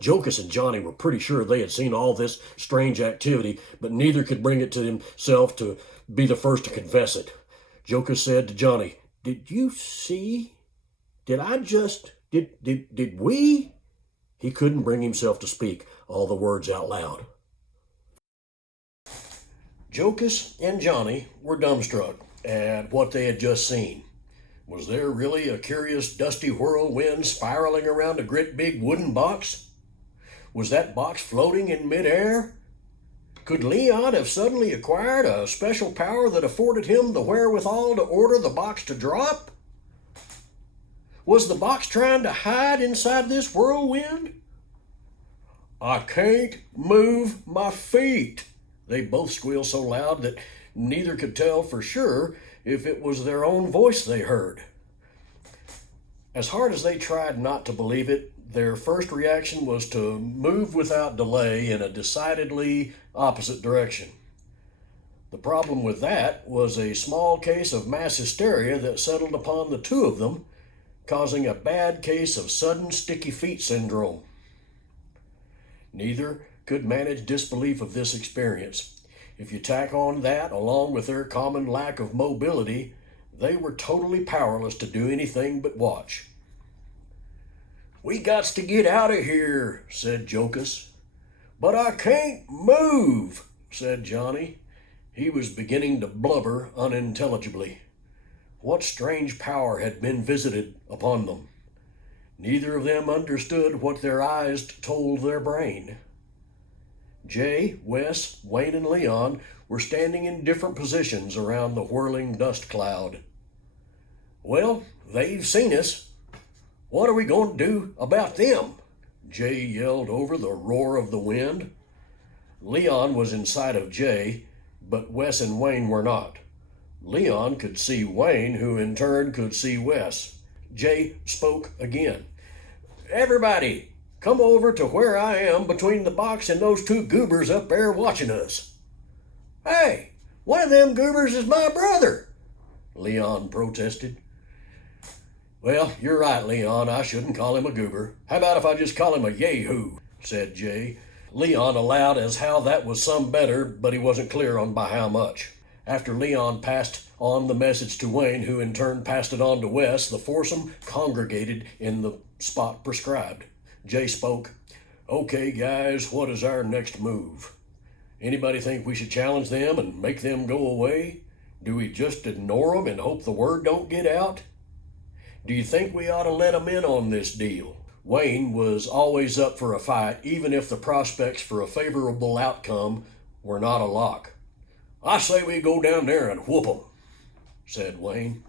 Jocus and Johnny were pretty sure they had seen all this strange activity, but neither could bring it to himself to be the first to confess it. Jocus said to Johnny, "Did you see? Did I just... Did we?" He couldn't bring himself to speak all the words out loud. Jocus and Johnny were dumbstruck at what they had just seen. Was there really a curious dusty whirlwind spiraling around a great big wooden box? Was that box floating in midair? Could Leon have suddenly acquired a special power that afforded him the wherewithal to order the box to drop? Was the box trying to hide inside this whirlwind? "I can't move my feet," they both squealed so loud that neither could tell for sure if it was their own voice they heard. As hard as they tried not to believe it, their first reaction was to move without delay in a decidedly opposite direction. The problem with that was a small case of mass hysteria that settled upon the two of them, causing a bad case of sudden sticky feet syndrome. Neither could manage disbelief of this experience. If you tack on that, along with their common lack of mobility, they were totally powerless to do anything but watch. "We gots to get out of here," said Jocus. "But I can't move," said Johnny. He was beginning to blubber unintelligibly. What strange power had been visited upon them? Neither of them understood what their eyes told their brain. Jay, Wes, Wayne, and Leon were standing in different positions around the whirling dust cloud. "Well, they've seen us. What are we going to do about them?" Jay yelled over the roar of the wind. Leon was in sight of Jay, but Wes and Wayne were not. Leon could see Wayne, who in turn could see Wes. Jay spoke again. "Everybody, come over to where I am between the box and those two goobers up there watching us." "Hey, one of them goobers is my brother," Leon protested. "Well, you're right, Leon. I shouldn't call him a goober. How about if I just call him a yahoo?" said Jay. Leon allowed as how that was some better, but he wasn't clear on by how much. After Leon passed on the message to Wayne, who in turn passed it on to Wes, the foursome congregated in the spot prescribed. Jay spoke. "Okay, guys, what is our next move? Anybody think we should challenge them and make them go away? Do we just ignore them and hope the word don't get out? Do you think we ought to let them in on this deal?" Wayne was always up for a fight, even if the prospects for a favorable outcome were not a lock. "I say we go down there and whoop 'em," said Wayne.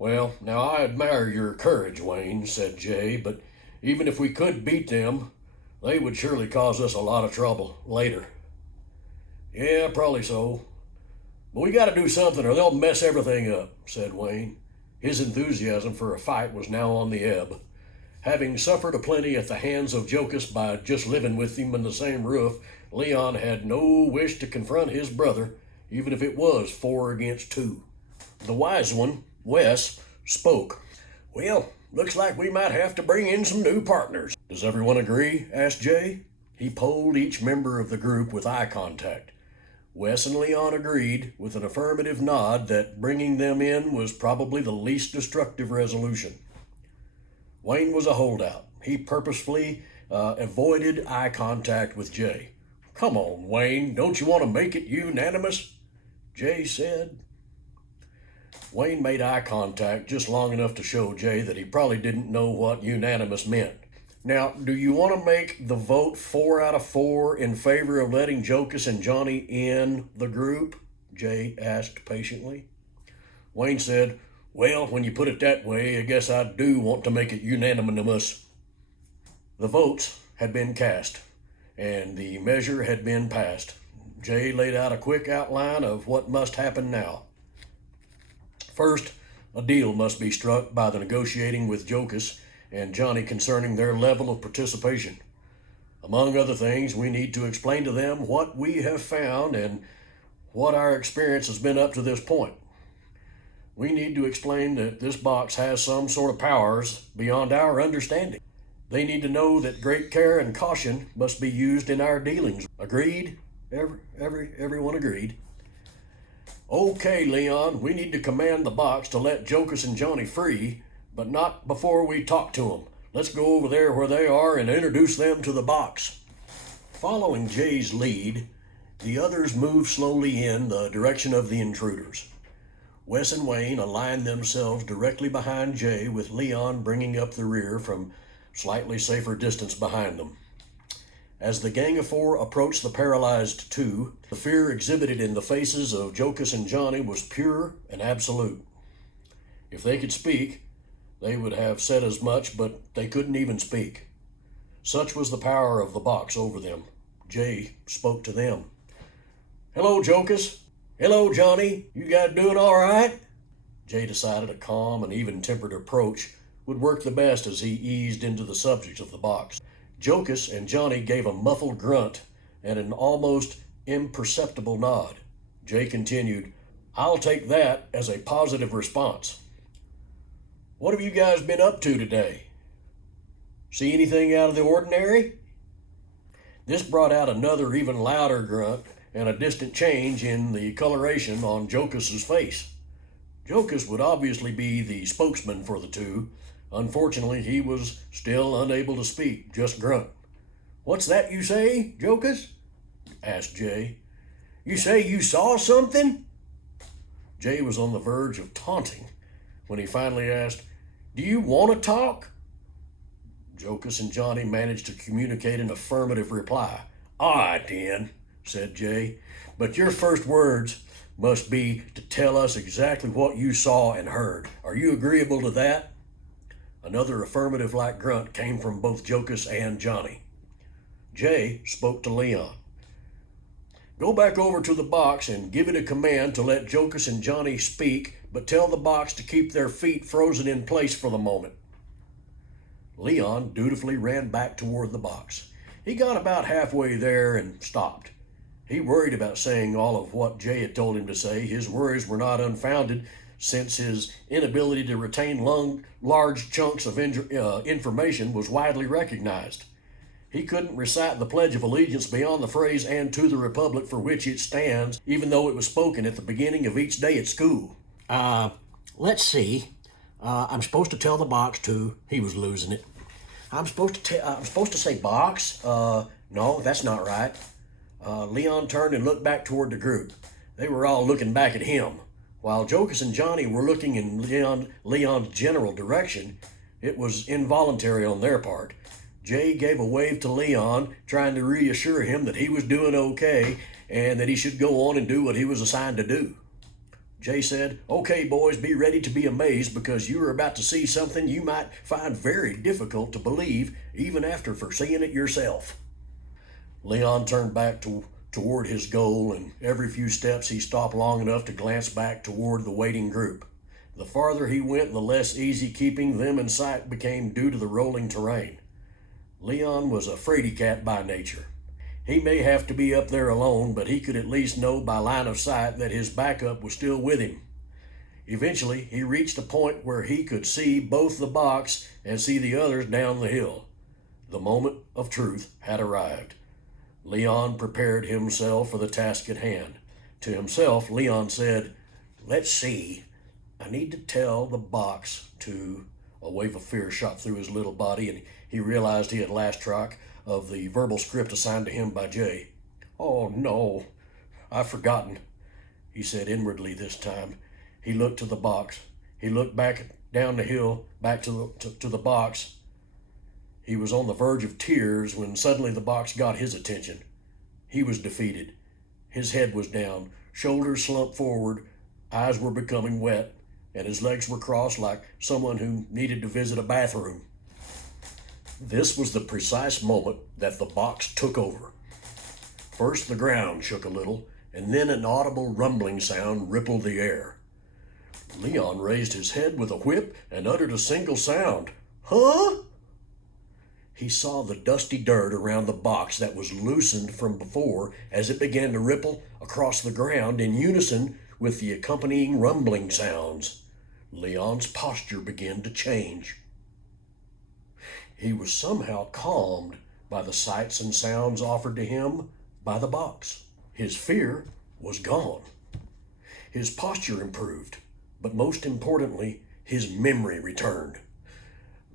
"Well, now I admire your courage, Wayne," said Jay, "but even if we could beat them, they would surely cause us a lot of trouble later." "Yeah, probably so. But we got to do something or they'll mess everything up," said Wayne. His enthusiasm for a fight was now on the ebb. Having suffered aplenty at the hands of Jocus by just living with him in the same roof, Leon had no wish to confront his brother, even if it was 4 against 2. The wise one, Wes, spoke. "Well, looks like we might have to bring in some new partners." "Does everyone agree?" asked Jay. He polled each member of the group with eye contact. Wes and Leon agreed with an affirmative nod that bringing them in was probably the least destructive resolution. Wayne was a holdout. He purposefully avoided eye contact with Jay. "Come on, Wayne, don't you want to make it unanimous?" Jay said. Wayne made eye contact just long enough to show Jay that he probably didn't know what unanimous meant. "Now, do you want to make the vote 4 out of 4 in favor of letting Jocus and Johnny in the group?" Jay asked patiently. Wayne said, "Well, when you put it that way, I guess I do want to make it unanimous." The votes had been cast, and the measure had been passed. Jay laid out a quick outline of what must happen now. First, a deal must be struck by the negotiating with Jocus and Johnny concerning their level of participation. Among other things, we need to explain to them what we have found and what our experience has been up to this point. We need to explain that this box has some sort of powers beyond our understanding. They need to know that great care and caution must be used in our dealings. Agreed? Everyone agreed. Okay, Leon, we need to command the box to let Jokus and Johnny free, but not before we talk to them. Let's go over there where they are and introduce them to the box. Following Jay's lead, the others moved slowly in the direction of the intruders. Wes and Wayne aligned themselves directly behind Jay, with Leon bringing up the rear from slightly safer distance behind them. As the gang of four approached the paralyzed two, the fear exhibited in the faces of Jokus and Johnny was pure and absolute. If they could speak, they would have said as much, but they couldn't even speak. Such was the power of the box over them. Jay spoke to them. "Hello, Jokus. Hello, Johnny. You guys doing all right?" Jay decided a calm and even-tempered approach would work the best as he eased into the subject of the box. Jokus and Johnny gave a muffled grunt and an almost imperceptible nod. Jay continued, "I'll take that as a positive response. What have you guys been up to today? See anything out of the ordinary?" This brought out another even louder grunt and a distant change in the coloration on Jokus's face. Jokus would obviously be the spokesman for the two. Unfortunately, he was still unable to speak, just grunt. "What's that you say, Jokus?" asked Jay. "You say you saw something?" Jay was on the verge of taunting when he finally asked, "Do you want to talk?" Jokus and Johnny managed to communicate an affirmative reply. "All right, then," said Jay, "but your first words must be to tell us exactly what you saw and heard. Are you agreeable to that?" Another affirmative-like grunt came from both Jokus and Johnny. Jay spoke to Leon. "Go back over to the box and give it a command to let Jokus and Johnny speak, but tell the box to keep their feet frozen in place for the moment." Leon dutifully ran back toward the box. He got about halfway there and stopped. He worried about saying all of what Jay had told him to say. His worries were not unfounded, since his inability to retain large chunks of information was widely recognized. He couldn't recite the Pledge of Allegiance beyond the phrase "and to the Republic for which it stands," even though it was spoken at the beginning of each day at school. Let's see. I'm supposed to tell the box to. He was losing it. I'm supposed to say box. No, that's not right. Leon turned and looked back toward the group. They were all looking back at him. While Jokus and Johnny were looking in Leon's general direction, it was involuntary on their part. Jay gave a wave to Leon, trying to reassure him that he was doing okay and that he should go on and do what he was assigned to do. Jay said, "Okay, boys, be ready to be amazed, because you are about to see something you might find very difficult to believe, even after foreseeing it yourself." Leon turned back toward his goal, and every few steps he stopped long enough to glance back toward the waiting group. The farther he went, the less easy keeping them in sight became due to the rolling terrain. Leon was a fraidy cat by nature. He may have to be up there alone, but he could at least know by line of sight that his backup was still with him. Eventually, he reached a point where he could see both the box and see the others down the hill. The moment of truth had arrived. Leon prepared himself for the task at hand. To himself, Leon said, "Let's see. I need to tell the box to..." A wave of fear shot through his little body, and he realized he had lost track of the verbal script assigned to him by Jay. "Oh, no, I've forgotten," he said inwardly this time. He looked to the box. He looked back down the hill, back to the box. He was on the verge of tears when suddenly the box got his attention. He was defeated. His head was down, shoulders slumped forward, eyes were becoming wet, and his legs were crossed like someone who needed to visit a bathroom. This was the precise moment that the box took over. First the ground shook a little, and then an audible rumbling sound rippled the air. Leon raised his head with a whip and uttered a single sound. "Huh?" He saw the dusty dirt around the box that was loosened from before as it began to ripple across the ground in unison with the accompanying rumbling sounds. Leon's posture began to change. He was somehow calmed by the sights and sounds offered to him by the box. His fear was gone. His posture improved, but most importantly, his memory returned.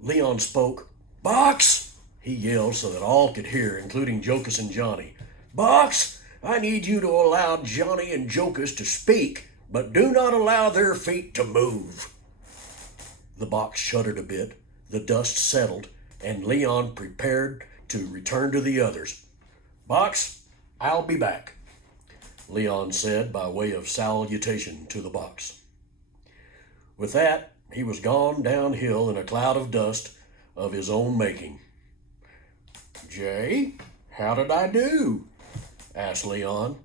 Leon spoke. "Box!" he yelled so that all could hear, including Jocus and Johnny. "Box, I need you to allow Johnny and Jocus to speak, but do not allow their feet to move." The box shuddered a bit, the dust settled, and Leon prepared to return to the others. "Box, I'll be back," Leon said by way of salutation to the box. With that, he was gone downhill in a cloud of dust of his own making. "Jay, how did I do?" asked Leon.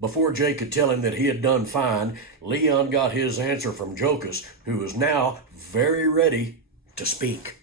Before Jay could tell him that he had done fine, Leon got his answer from Jocus, who was now very ready to speak.